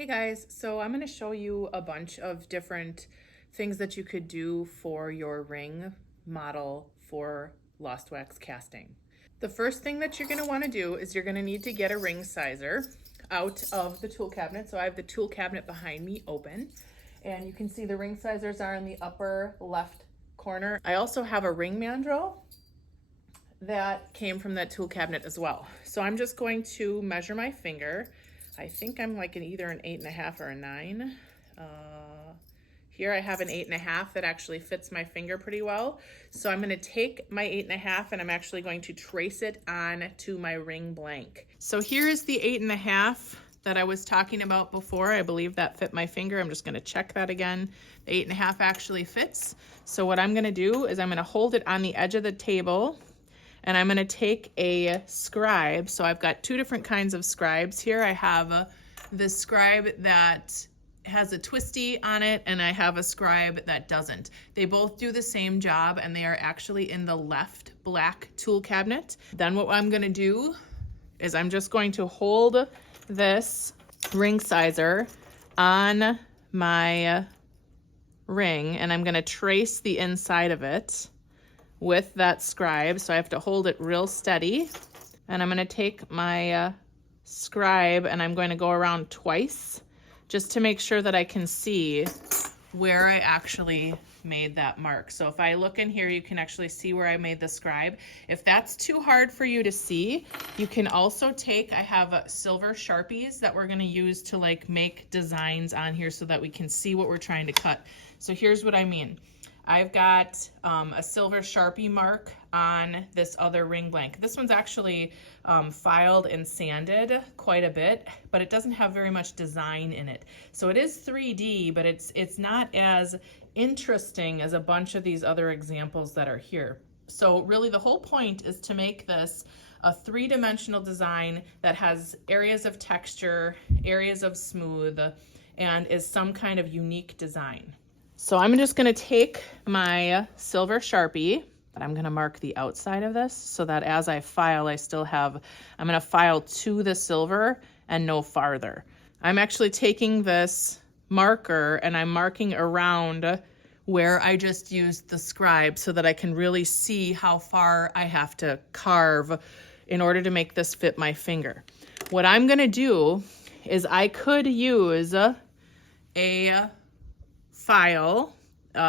Hey guys, so I'm going to show you a bunch of different things that you could do for your ring model for Lost Wax casting. The first thing that you're going to want to do is you're going to need to get a ring sizer out of the tool cabinet. So I have the tool cabinet behind me open, and you can see the ring sizers are in the upper left corner. I also have a ring mandrel that came from that tool cabinet as well. So I'm just going to measure my finger. I think I'm like either an 8.5 or a 9. Here I have an 8.5 that actually fits my finger pretty well. So I'm going to take my 8.5 and I'm actually going to trace it on to my ring blank. So here is the 8.5 that I was talking about before. I believe that fit my finger. I'm just going to check that again. The 8.5 actually fits. So what I'm going to do is I'm going to hold it on the edge of the table, and I'm going to take a scribe. So I've got two different kinds of scribes here. I have the scribe that has a twisty on it, and I have a scribe that doesn't. They both do the same job, and they are actually in the left black tool cabinet. Then what I'm going to do is I'm just going to hold this ring sizer on my ring, and I'm going to trace the inside of it with that scribe. So I have to hold it real steady, and I'm going to take my scribe and I'm going to go around twice just to make sure that I can see where I actually made that mark. So if I look in here, you can actually see where I made the scribe. If that's too hard for you to see, you can also take, I have silver Sharpies that we're going to use to like make designs on here so that we can see what we're trying to cut. So here's what I mean. I've got a silver Sharpie mark on this other ring blank. This one's actually filed and sanded quite a bit, but it doesn't have very much design in it. So it is 3D, but it's not as interesting as a bunch of these other examples that are here. So really the whole point is to make this a three-dimensional design that has areas of texture, areas of smooth, and is some kind of unique design. So I'm just going to take my silver Sharpie, and I'm going to mark the outside of this so that as I file, I'm going to file to the silver and no farther. I'm actually taking this marker and I'm marking around where I just used the scribe so that I can really see how far I have to carve in order to make this fit my finger. What I'm going to do is I could use a file.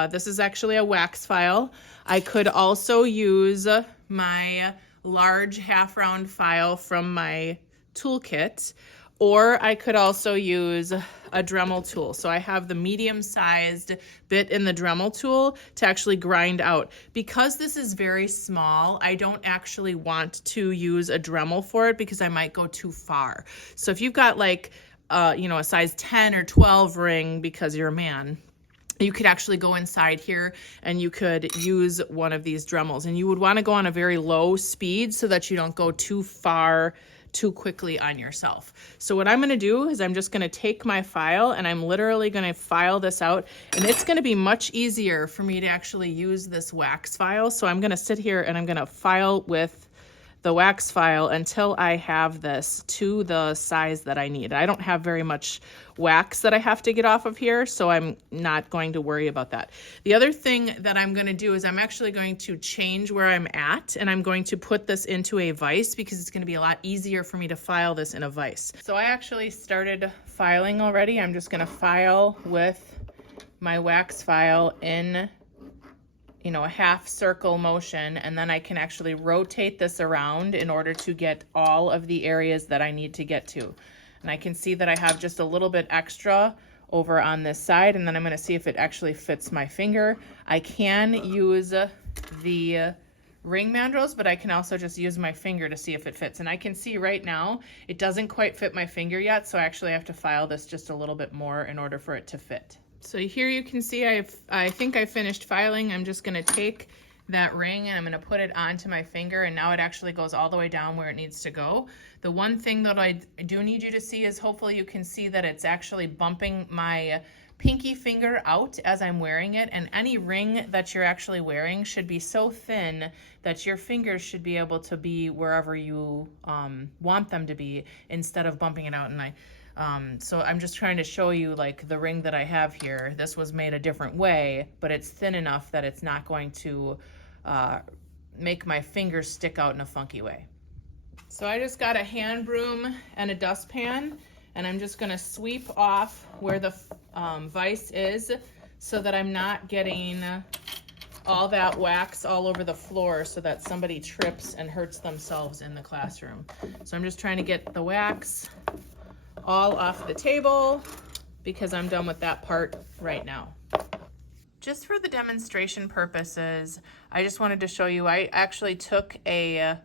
This is actually a wax file. I could also use my large half round file from my toolkit, or I could also use a Dremel tool. So I have the medium sized bit in the Dremel tool to actually grind out. Because this is very small, I don't actually want to use a Dremel for it because I might go too far. So if you've got like, a size 10 or 12 ring because you're a man, you could actually go inside here and you could use one of these Dremels, and you would want to go on a very low speed so that you don't go too far too quickly on yourself. So what I'm going to do is I'm just going to take my file and I'm literally going to file this out, and it's going to be much easier for me to actually use this wax file. So I'm going to sit here and I'm going to file with the wax file until I have this to the size that I need. I don't have very much wax that I have to get off of here, so I'm not going to worry about that. The other thing that I'm going to do is I'm actually going to change where I'm at, and I'm going to put this into a vise because it's going to be a lot easier for me to file this in a vise. So I actually started filing already. I'm just going to file with my wax file in a half circle motion, and then I can actually rotate this around in order to get all of the areas that I need to get to. And I can see that I have just a little bit extra over on this side, and then I'm going to see if it actually fits my finger. I can use the ring mandrels, but I can also just use my finger to see if it fits. And I can see right now it doesn't quite fit my finger yet, so I actually have to file this just a little bit more in order for it to fit. So here you can see I think I finished filing. I'm just going to take that ring and I'm going to put it onto my finger, and now it actually goes all the way down where it needs to go. The one thing that I do need you to see is hopefully you can see that it's actually bumping my pinky finger out as I'm wearing it, and any ring that you're actually wearing should be so thin that your fingers should be able to be wherever you want them to be instead of bumping it out. And So I'm just trying to show you like the ring that I have here. This was made a different way, but it's thin enough that it's not going to make my fingers stick out in a funky way. So I just got a hand broom and a dustpan, and I'm just gonna sweep off where the vise is so that I'm not getting all that wax all over the floor so that somebody trips and hurts themselves in the classroom. So I'm just trying to get the wax all off the table because I'm done with that part right now. Just for the demonstration purposes, I just wanted to show you, I actually took a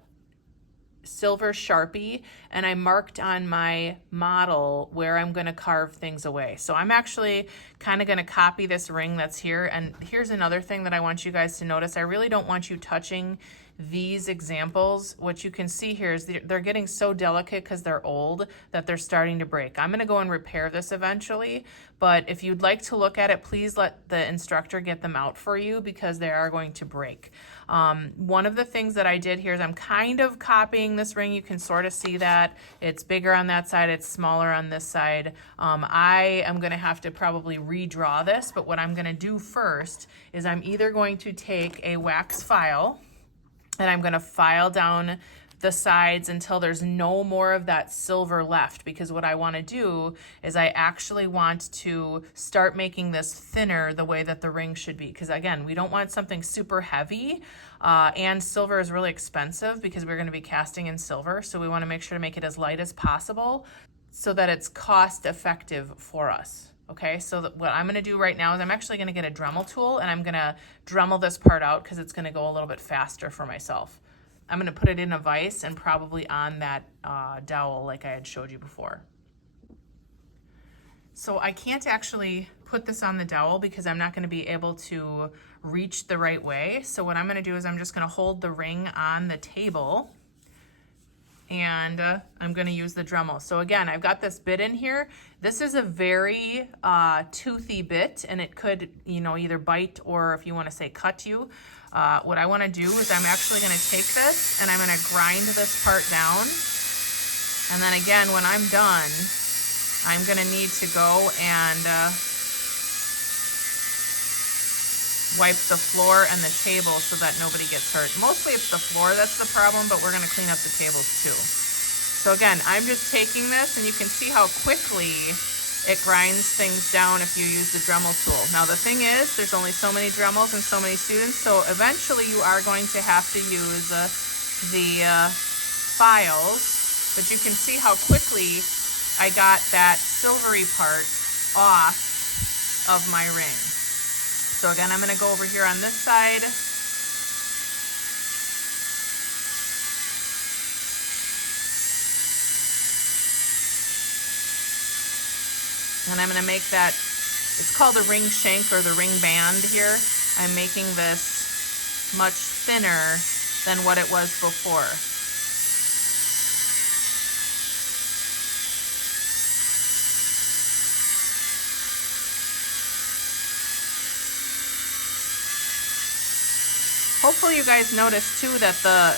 silver Sharpie and I marked on my model where I'm going to carve things away. So I'm actually kind of going to copy this ring that's here. And here's another thing that I want you guys to notice. I really don't want you touching these examples. What you can see here is they're getting so delicate because they're old that they're starting to break. I'm going to go and repair this eventually, but if you'd like to look at it, please let the instructor get them out for you because they are going to break. One of the things that I did here is I'm kind of copying this ring. You can sort of see that it's bigger on that side, it's smaller on this side. I am going to have to probably redraw this, but what I'm going to do first is I'm either going to take a wax file and I'm going to file down the sides until there's no more of that silver left, because what I want to do is I actually want to start making this thinner the way that the ring should be, because again, we don't want something super heavy, and silver is really expensive because we're going to be casting in silver, so we want to make sure to make it as light as possible so that it's cost effective for us. Okay, so what I'm going to do right now is I'm actually going to get a Dremel tool and I'm going to Dremel this part out because it's going to go a little bit faster for myself. I'm going to put it in a vise and probably on that dowel like I had showed you before. So I can't actually put this on the dowel because I'm not going to be able to reach the right way. So what I'm going to do is I'm just going to hold the ring on the table and I'm going to use the Dremel. So again, I've got this bit in here. This is a very toothy bit, and it could, either bite or, if you want to say, cut you. What I want to do is I'm actually going to take this and I'm going to grind this part down. And then again, when I'm done, I'm going to need to go and wipe the floor and the table so that nobody gets hurt. Mostly it's the floor that's the problem, but we're going to clean up the tables too. So again, I'm just taking this and you can see how quickly it grinds things down if you use the Dremel tool. Now the thing is, there's only so many Dremels and so many students, so eventually you are going to have to use the files, but you can see how quickly I got that silvery part off of my ring. So again, I'm going to go over here on this side. And I'm going to make that, it's called a ring shank or the ring band here. I'm making this much thinner than what it was before. Hopefully you guys noticed too that the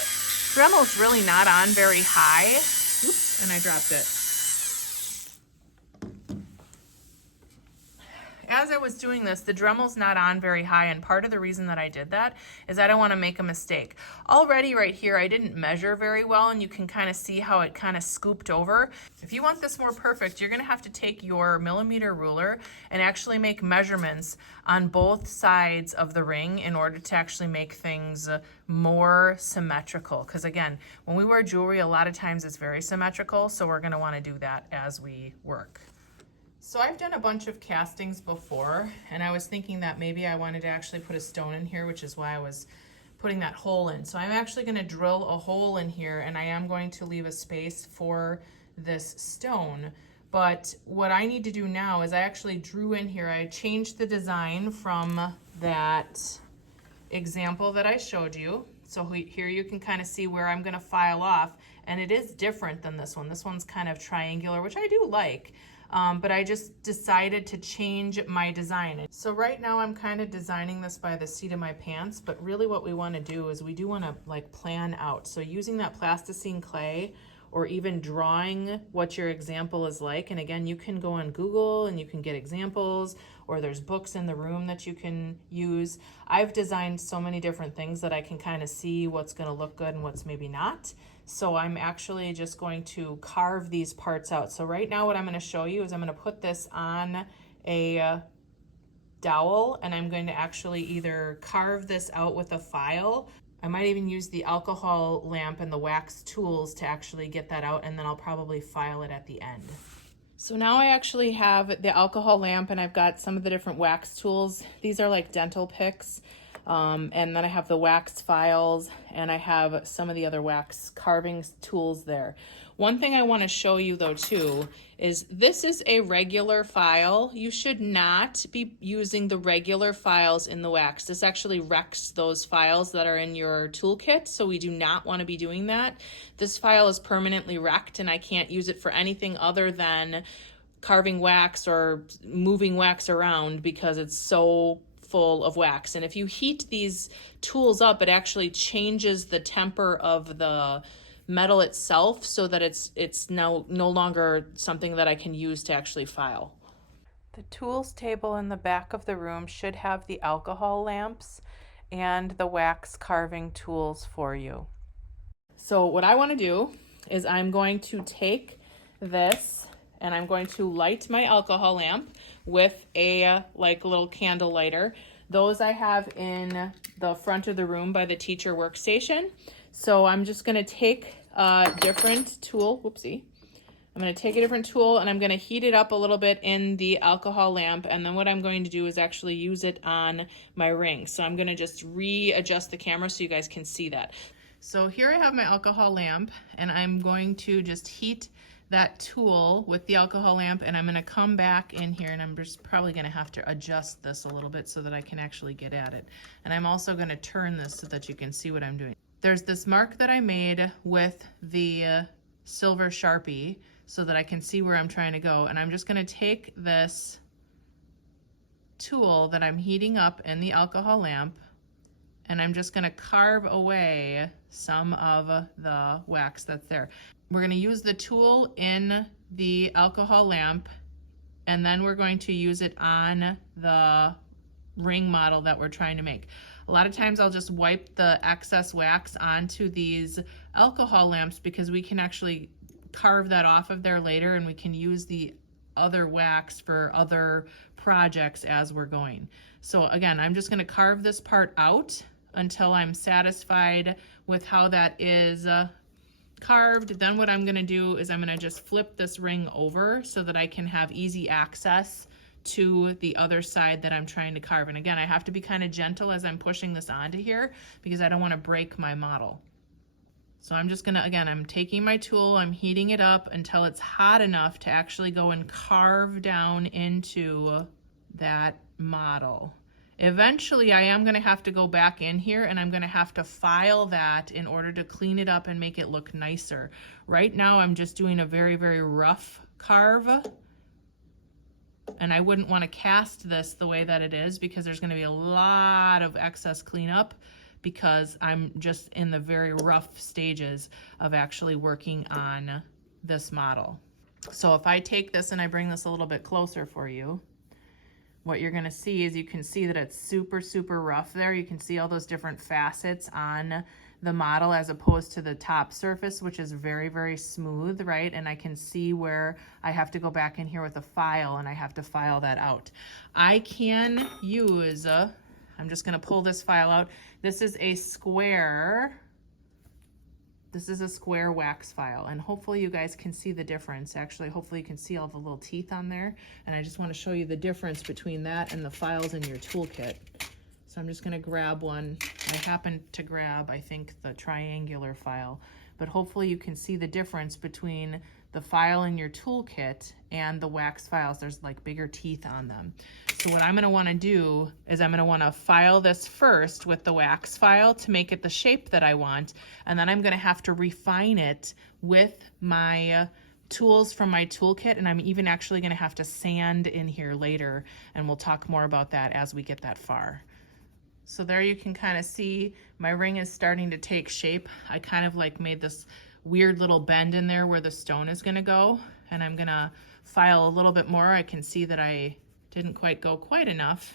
Dremel's really not on very high. Oops, and I dropped it. As I was doing this, the Dremel's not on very high, and part of the reason that I did that is I don't want to make a mistake. Already right here, I didn't measure very well, and you can kind of see how it kind of scooped over. If you want this more perfect, you're going to have to take your millimeter ruler and actually make measurements on both sides of the ring in order to actually make things more symmetrical. Because again, when we wear jewelry, a lot of times it's very symmetrical, so we're going to want to do that as we work. So I've done a bunch of castings before, and I was thinking that maybe I wanted to actually put a stone in here, which is why I was putting that hole in. So I'm actually going to drill a hole in here, and I am going to leave a space for this stone. But what I need to do now is I actually drew in here, I changed the design from that example that I showed you. So here you can kind of see where I'm going to file off, and it is different than this one. This one's kind of triangular, which I do like. But I just decided to change my design. So right now I'm kind of designing this by the seat of my pants, but really what we want to do is we do want to like plan out. So using that plasticine clay, or even drawing what your example is like. And again, you can go on Google and you can get examples, or there's books in the room that you can use. I've designed so many different things that I can kind of see what's going to look good and what's maybe not. So I'm actually just going to carve these parts out. So right now what I'm going to show you is I'm going to put this on a dowel, and I'm going to actually either carve this out with a file. I might even use the alcohol lamp and the wax tools to actually get that out, and then I'll probably file it at the end. So now I actually have the alcohol lamp, and I've got some of the different wax tools. These are like dental picks. And then I have the wax files, and I have some of the other wax carving tools there. One thing I want to show you though too is this is a regular file. You should not be using the regular files in the wax. This actually wrecks those files that are in your toolkit, so we do not want to be doing that. This file is permanently wrecked, and I can't use it for anything other than carving wax or moving wax around because it's so full of wax. And if you heat these tools up, it actually changes the temper of the metal itself so that it's now no longer something that I can use to actually file. The tools table in the back of the room should have the alcohol lamps and the wax carving tools for you. So what I want to do is I'm going to take this and I'm going to light my alcohol lamp with a like little candle lighter. Those I have in the front of the room by the teacher workstation. So I'm just going to take a different tool. Whoopsie. I'm going to take a different tool and I'm going to heat it up a little bit in the alcohol lamp. And then what I'm going to do is actually use it on my ring. So I'm going to just readjust the camera so you guys can see that. So here I have my alcohol lamp, and I'm going to just heat that tool with the alcohol lamp, and I'm going to come back in here, and I'm just probably going to have to adjust this a little bit so that I can actually get at it. And I'm also going to turn this so that you can see what I'm doing. There's this mark that I made with the silver Sharpie so that I can see where I'm trying to go, and I'm just going to take this tool that I'm heating up in the alcohol lamp, and I'm just going to carve away some of the wax that's there. We're going to use the tool in the alcohol lamp, and then we're going to use it on the ring model that we're trying to make. A lot of times I'll just wipe the excess wax onto these alcohol lamps because we can actually carve that off of there later, and we can use the other wax for other projects as we're going. So again, I'm just going to carve this part out until I'm satisfied with how that is carved. Then what I'm going to do is I'm going to just flip this ring over so that I can have easy access to the other side that I'm trying to carve. And again, I have to be kind of gentle as I'm pushing this onto here because I don't want to break my model. So I'm just gonna, again, I'm taking my tool, I'm heating it up until it's hot enough to actually go and carve down into that model. Eventually, I am gonna have to go back in here and I'm gonna have to file that in order to clean it up and make it look nicer. Right now, I'm just doing a very, very rough carve. And I wouldn't want to cast this the way that it is because there's going to be a lot of excess cleanup because I'm just in the very rough stages of actually working on this model. So if I take this and I bring this a little bit closer for you, what you're going to see is you can see that it's super, super rough there. You can see all those different facets on the model as opposed to the top surface, which is very, very smooth, right? And I can see where I have to go back in here with a file and I have to file that out. I can use, I'm just gonna pull this file out. This is a square wax file, and hopefully you guys can see the difference. Actually, hopefully you can see all the little teeth on there, and I just wanna show you the difference between that and the files in your toolkit. So I'm just gonna grab one. I happen to grab, I think, the triangular file, but hopefully you can see the difference between the file in your toolkit and the wax files. There's like bigger teeth on them. So what I'm gonna wanna do is I'm gonna wanna file this first with the wax file to make it the shape that I want, and then I'm gonna have to refine it with my tools from my toolkit, and I'm even actually gonna have to sand in here later, and we'll talk more about that as we get that far. So there you can kind of see my ring is starting to take shape. I kind of like made this weird little bend in there where the stone is gonna go. And I'm gonna file a little bit more. I can see that I didn't quite go quite enough.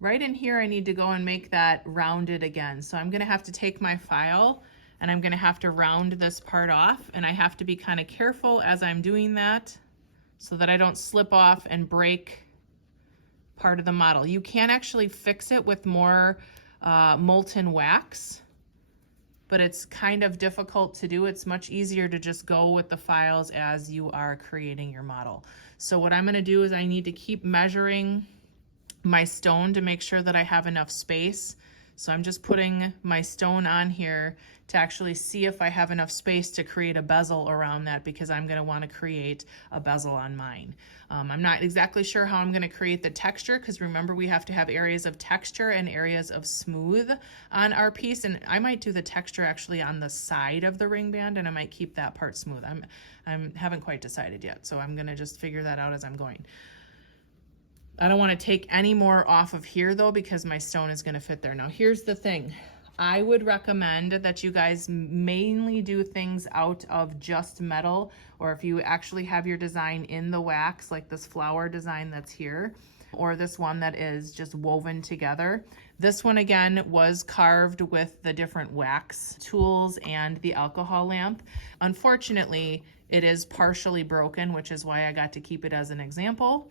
Right in here, I need to go and make that rounded again. So I'm gonna have to take my file and I'm gonna have to round this part off, and I have to be kind of careful as I'm doing that so that I don't slip off and break part of the model. You can actually fix it with more molten wax, but it's kind of difficult to do. It's much easier to just go with the files as you are creating your model. So what I'm gonna do is I need to keep measuring my stone to make sure that I have enough space. So I'm just putting my stone on here to actually see if I have enough space to create a bezel around that, because I'm gonna wanna create a bezel on mine. I'm not exactly sure how I'm gonna create the texture, because remember, we have to have areas of texture and areas of smooth on our piece. And I might do the texture actually on the side of the ring band, and I might keep that part smooth. I haven't quite decided yet, so I'm gonna just figure that out as I'm going. I don't want to take any more off of here though, because my stone is going to fit there. Now here's the thing. I would recommend that you guys mainly do things out of just metal, or if you actually have your design in the wax, like this flower design that's here, or this one that is just woven together. This one again was carved with the different wax tools and the alcohol lamp. Unfortunately, it is partially broken, which is why I got to keep it as an example.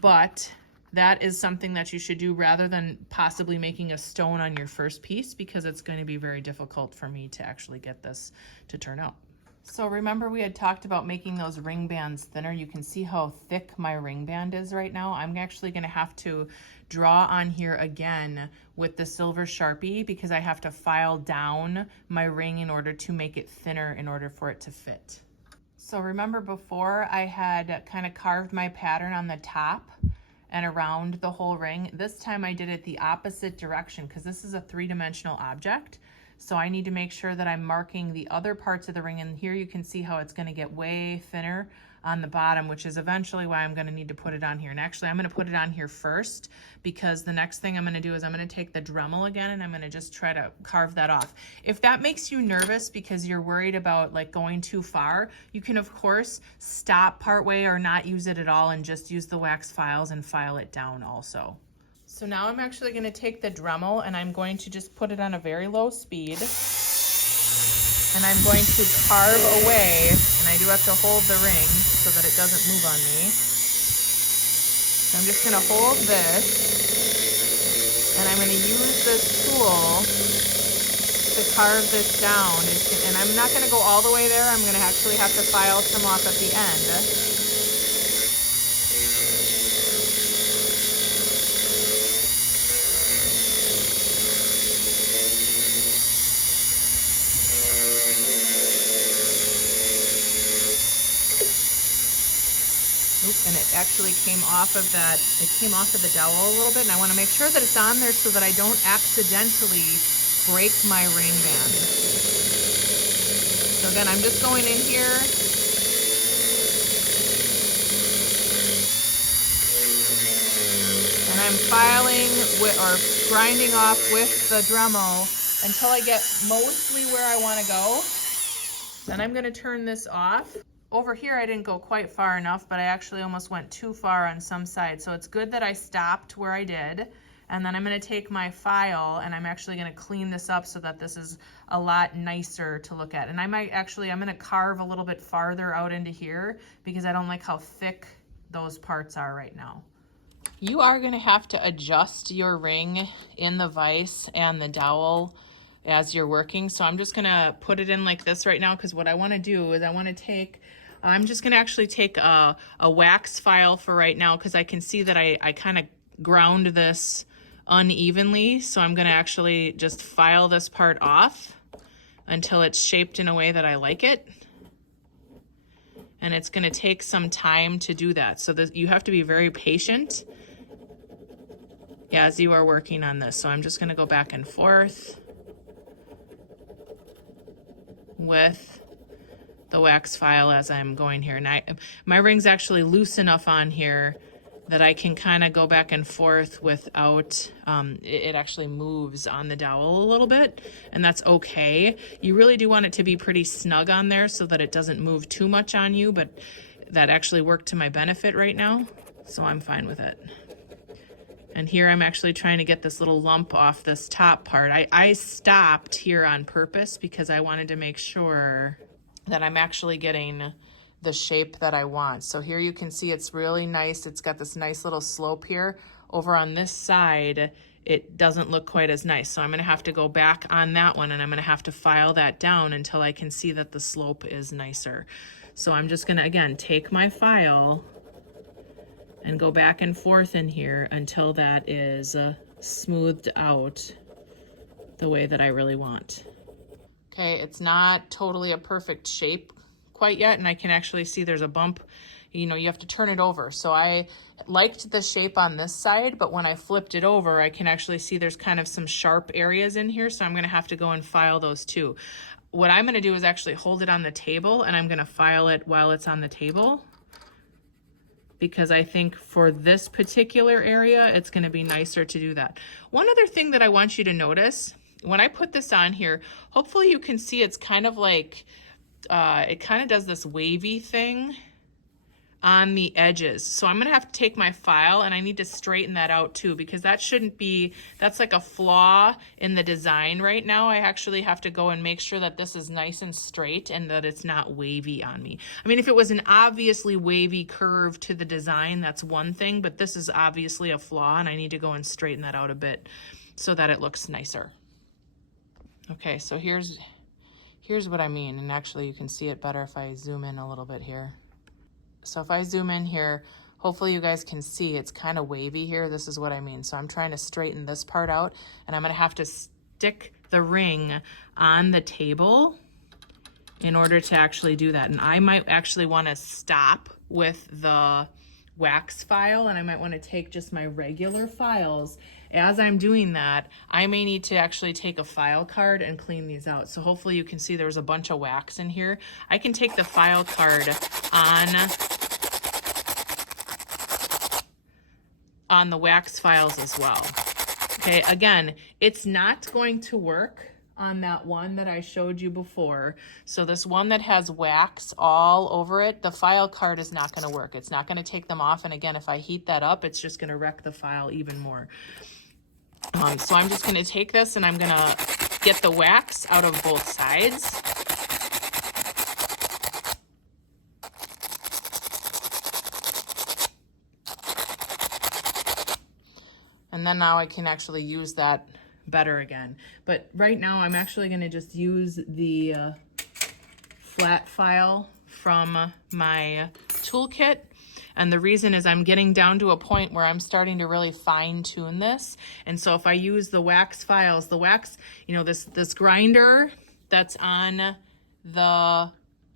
But that is something that you should do rather than possibly making a stone on your first piece, because it's going to be very difficult for me to actually get this to turn out. So remember, we had talked about making those ring bands thinner. You can see how thick my ring band is right now. I'm actually going to have to draw on here again with the silver Sharpie, because I have to file down my ring in order to make it thinner in order for it to fit. So remember, before I had kind of carved my pattern on the top and around the whole ring. This time I did it the opposite direction, because this is a three-dimensional object. So I need to make sure that I'm marking the other parts of the ring. And here you can see how it's going to get way thinner on the bottom, which is eventually why I'm going to need to put it on here. And actually I'm going to put it on here first, because the next thing I'm going to do is I'm going to take the Dremel again and I'm going to just try to carve that off. If that makes you nervous because you're worried about like going too far, you can of course stop partway or not use it at all and just use the wax files and file it down also. So now I'm actually going to take the Dremel and I'm going to just put it on a very low speed. And I'm going to carve away, and I do have to hold the ring so that it doesn't move on me. So I'm just going to hold this, and I'm going to use this tool to carve this down. And I'm not going to go all the way there. I'm going to actually have to file some off at the end. And it actually came off of that, it came off of the dowel a little bit, and I want to make sure that it's on there so that I don't accidentally break my ring band. So again, I'm just going in here. And I'm filing with, or grinding off with the Dremel until I get mostly where I want to go. Then I'm going to turn this off. Over here, I didn't go quite far enough, but I actually almost went too far on some sides. So it's good that I stopped where I did. And then I'm going to take my file and I'm actually going to clean this up so that this is a lot nicer to look at. And I might actually, I'm going to carve a little bit farther out into here because I don't like how thick those parts are right now. You are going to have to adjust your ring in the vise and the dowel as you're working. So I'm just going to put it in like this right now, because what I want to do is I'm just going to actually take a wax file for right now, because I can see that I kind of ground this unevenly. So I'm going to actually just file this part off until it's shaped in a way that I like it. And it's going to take some time to do that. So you have to be very patient as you are working on this. So I'm just going to go back and forth with the wax file as I'm going here. And my ring's actually loose enough on here that I can kind of go back and forth without, it actually moves on the dowel a little bit, and that's okay. You really do want it to be pretty snug on there so that it doesn't move too much on you, but that actually worked to my benefit right now, so I'm fine with it. And here I'm actually trying to get this little lump off this top part. I stopped here on purpose because I wanted to make sure that I'm actually getting the shape that I want. So here you can see it's really nice. It's got this nice little slope here. Over on this side, it doesn't look quite as nice. So I'm gonna have to go back on that one and I'm gonna have to file that down until I can see that the slope is nicer. So I'm just gonna, again, take my file and go back and forth in here until that is smoothed out the way that I really want. Okay, it's not totally a perfect shape quite yet, and I can actually see there's a bump. You know, you have to turn it over. So I liked the shape on this side, but when I flipped it over, I can actually see there's kind of some sharp areas in here, so I'm gonna have to go and file those too. What I'm gonna do is actually hold it on the table, and I'm gonna file it while it's on the table, because I think for this particular area, it's gonna be nicer to do that. One other thing that I want you to notice, when I put this on here, hopefully you can see it's kind of like, it kind of does this wavy thing on the edges. So I'm gonna have to take my file and I need to straighten that out too, because that shouldn't be, that's like a flaw in the design right now. I actually have to go and make sure that this is nice and straight and that it's not wavy on me. I mean, if it was an obviously wavy curve to the design, that's one thing, but this is obviously a flaw and I need to go and straighten that out a bit so that it looks nicer. Okay, so here's what I mean, and actually you can see it better if I zoom in a little bit here. So if I zoom in here, hopefully you guys can see it's kind of wavy here. This is what I mean. So I'm trying to straighten this part out, and I'm gonna have to stick the ring on the table in order to actually do that. And I might actually wanna stop with the wax file, and I might wanna take just my regular files. As I'm doing that, I may need to actually take a file card and clean these out. So hopefully you can see there's a bunch of wax in here. I can take the file card on the wax files as well. Okay, again, it's not going to work on that one that I showed you before. So this one that has wax all over it, the file card is not gonna work. It's not gonna take them off. And again, if I heat that up, it's just gonna wreck the file even more. So I'm just gonna take this and I'm gonna get the wax out of both sides. And then now I can actually use that better again. But right now I'm actually gonna just use the flat file from my toolkit. And the reason is I'm getting down to a point where I'm starting to really fine tune this. And so if I use the wax files, the wax, you know, this grinder that's on the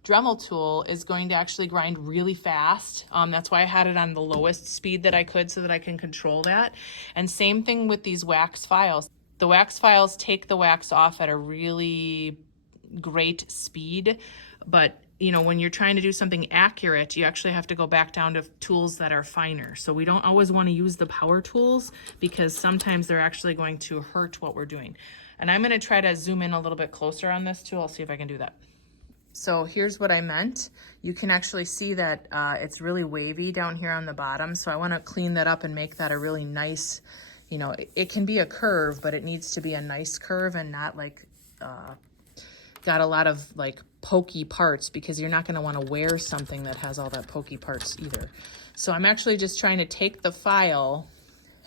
Dremel tool is going to actually grind really fast. That's why I had it on the lowest speed that I could so that I can control that. And same thing with these wax files. The wax files take the wax off at a really great speed, but you know, when you're trying to do something accurate, you actually have to go back down to tools that are finer. So we don't always want to use the power tools because sometimes they're actually going to hurt what we're doing. And I'm going to try to zoom in a little bit closer on this too. I'll see if I can do that. So here's what I meant. You can actually see that it's really wavy down here on the bottom. So I want to clean that up and make that a really nice, you know, it can be a curve, but it needs to be a nice curve and not like got a lot of like pokey parts, because you're not going to want to wear something that has all that pokey parts either. So I'm actually just trying to take the file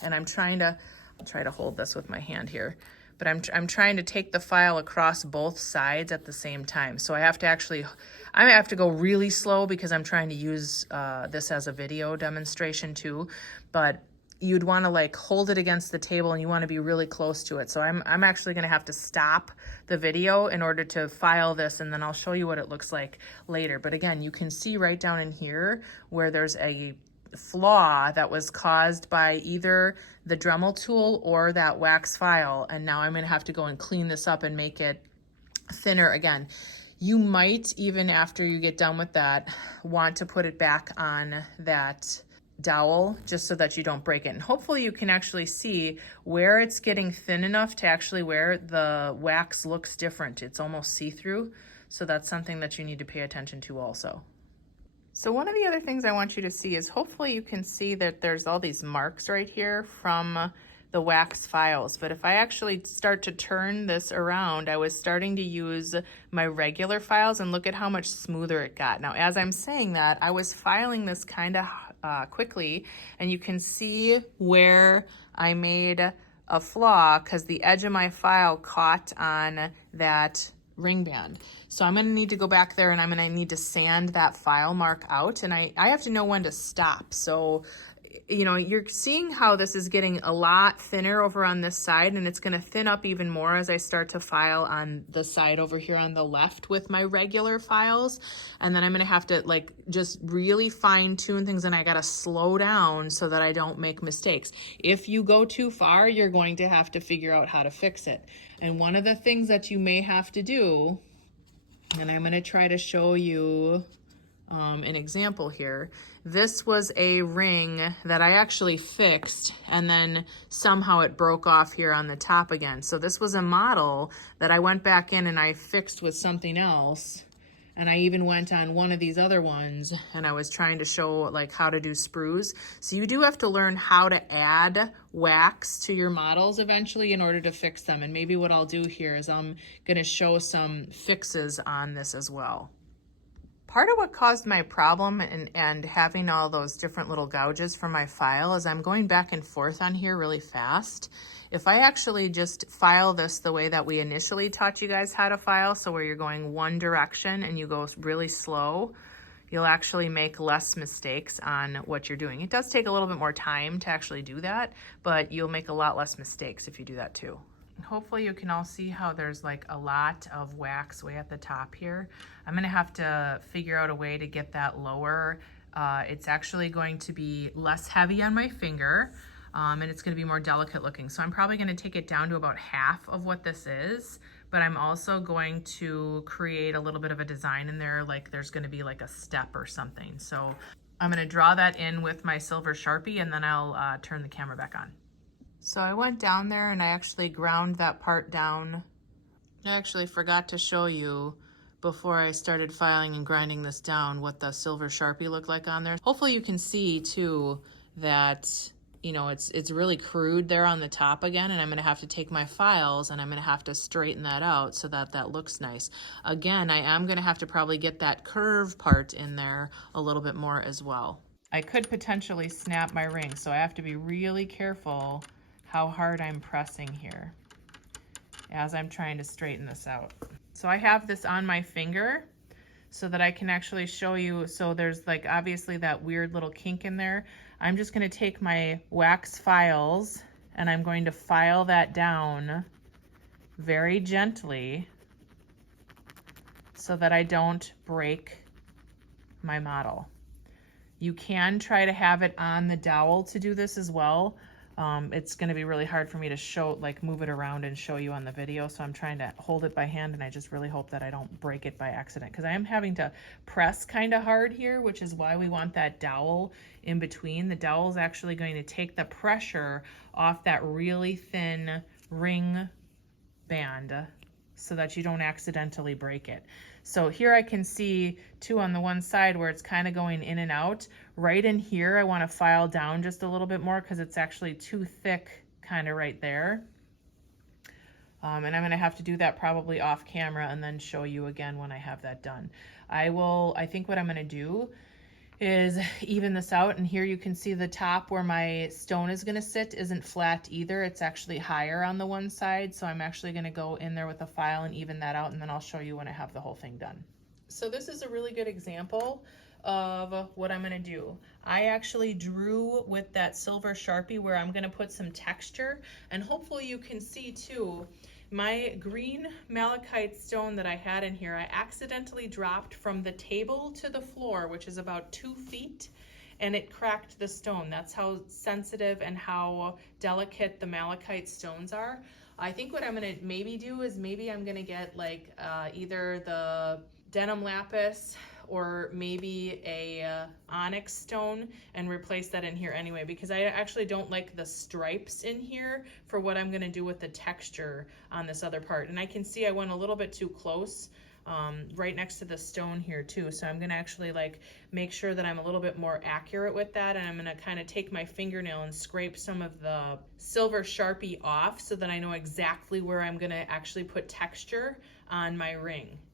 and I'll try to hold this with my hand here, but I'm trying to take the file across both sides at the same time. So I have to go really slow because I'm trying to use this as a video demonstration too, but you'd want to like hold it against the table and you want to be really close to it. So I'm actually going to have to stop the video in order to file this, and then I'll show you what it looks like later. But again, you can see right down in here where there's a flaw that was caused by either the Dremel tool or that wax file. And now I'm going to have to go and clean this up and make it thinner again. You might, even after you get done with that, want to put it back on that dowel just so that you don't break it. And hopefully you can actually see where it's getting thin enough to actually where the wax looks different. It's almost see-through. So that's something that you need to pay attention to also. So one of the other things I want you to see is hopefully you can see that there's all these marks right here from the wax files. But if I actually start to turn this around, I was starting to use my regular files and look at how much smoother it got. Now, as I'm saying that, I was filing this kind of quickly, and you can see where I made a flaw because the edge of my file caught on that ring band. So I'm going to need to go back there and I'm going to need to sand that file mark out, and I have to know when to stop. So you know, you're seeing how this is getting a lot thinner over on this side, and it's going to thin up even more as I start to file on the side over here on the left with my regular files. And then I'm going to have to like just really fine tune things, and I got to slow down so that I don't make mistakes. If you go too far, you're going to have to figure out how to fix it. And one of the things that you may have to do, and I'm going to try to show you an example here. This was a ring that I actually fixed, and then somehow it broke off here on the top again. So this was a model that I went back in and I fixed with something else. And I even went on one of these other ones and I was trying to show like how to do sprues. So you do have to learn how to add wax to your models eventually in order to fix them. And maybe what I'll do here is I'm going to show some fixes on this as well. Part of what caused my problem and having all those different little gouges for my file is I'm going back and forth on here really fast. If I actually just file this the way that we initially taught you guys how to file, so where you're going one direction and you go really slow, you'll actually make less mistakes on what you're doing. It does take a little bit more time to actually do that, but you'll make a lot less mistakes if you do that too. Hopefully you can all see how there's like a lot of wax way at the top here. I'm gonna have to figure out a way to get that lower. It's actually going to be less heavy on my finger, and it's gonna be more delicate looking. So I'm probably gonna take it down to about half of what this is, but I'm also going to create a little bit of a design in there, like there's gonna be like a step or something. So I'm gonna draw that in with my silver Sharpie, and then I'll turn the camera back on. So I went down there and I actually ground that part down. I actually forgot to show you before I started filing and grinding this down what the silver Sharpie looked like on there. Hopefully you can see too that, you know, it's really crude there on the top again, and I'm gonna have to take my files and I'm gonna have to straighten that out so that that looks nice. Again, I am gonna have to probably get that curve part in there a little bit more as well. I could potentially snap my ring, so I have to be really careful how hard I'm pressing here as I'm trying to straighten this out. So I have this on my finger so that I can actually show you. So there's like obviously that weird little kink in there. I'm just going to take my wax files and I'm going to file that down very gently so that I don't break my model. You can try to have it on the dowel to do this as well. It's going to be really hard for me to show, like move it around and show you on the video. So I'm trying to hold it by hand, and I just really hope that I don't break it by accident, because I am having to press kind of hard here, which is why we want that dowel in between. The dowel is actually going to take the pressure off that really thin ring band so that you don't accidentally break it. So here I can see too on the one side where it's kind of going in and out. Right in here I want to file down just a little bit more because it's actually too thick kind of right there. And I'm going to have to do that probably off camera and then show you again when I have that done. I think what I'm going to do is even this out, and here you can see the top where my stone is going to sit isn't flat either. It's actually higher on the one side, so I'm actually going to go in there with a file and even that out, and then I'll show you when I have the whole thing done. So this is a really good example of what I'm going to do. I actually drew with that silver Sharpie where I'm going to put some texture, and hopefully you can see too, my green malachite stone that I had in here, I accidentally dropped from the table to the floor, which is about 2 feet, and it cracked the stone. That's how sensitive and how delicate the malachite stones are. I think what I'm gonna maybe do is maybe I'm gonna get like either the denim lapis or maybe a onyx stone and replace that in here anyway, because I actually don't like the stripes in here for what I'm gonna do with the texture on this other part. And I can see I went a little bit too close right next to the stone here too. So I'm gonna actually like make sure that I'm a little bit more accurate with that, and I'm gonna kind of take my fingernail and scrape some of the silver Sharpie off so that I know exactly where I'm gonna actually put texture on my ring.